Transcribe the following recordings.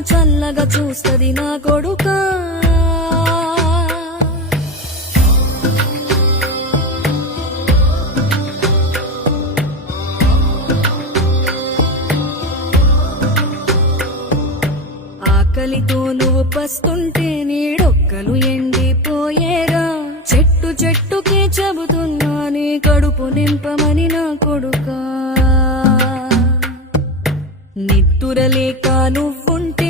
చల్లగా చూస్తది నా కొడుకా. ఆకలితో నువ్వు పస్తుంటే నీడొక్కలు ఎండిపోయేరా. చెట్టు చెట్టుకే చెబుతున్నా నీ కడుపు నింపమని నా కొడుకా. నిద్దురలేక నువ్వుంటే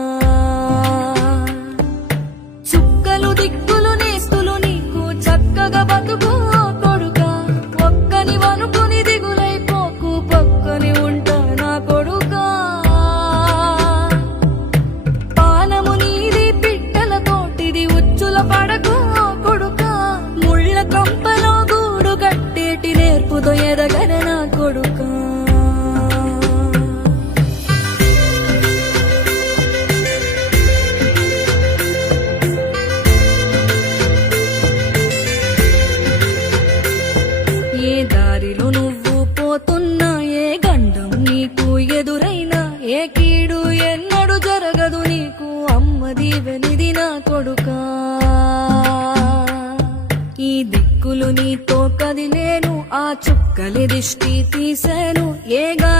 ఉచ్చుల పడకు ఓ ముళ్ళ కంపలో గూడు కట్టేటి నేర్పుతో ఎదగన నా కొడుకా. ఏ దారిలో నువ్వు పోతున్నా ఏ గండం నీకు ఎదురైనా ఏ కీడు ఎన్నడు జరగదు నీకు. అమ్మ దీవెనిది నా కొడుకా. దిక్కులు నీతో కదిలేను ఆ చుక్కలి దిష్టి తీశాను ఏగా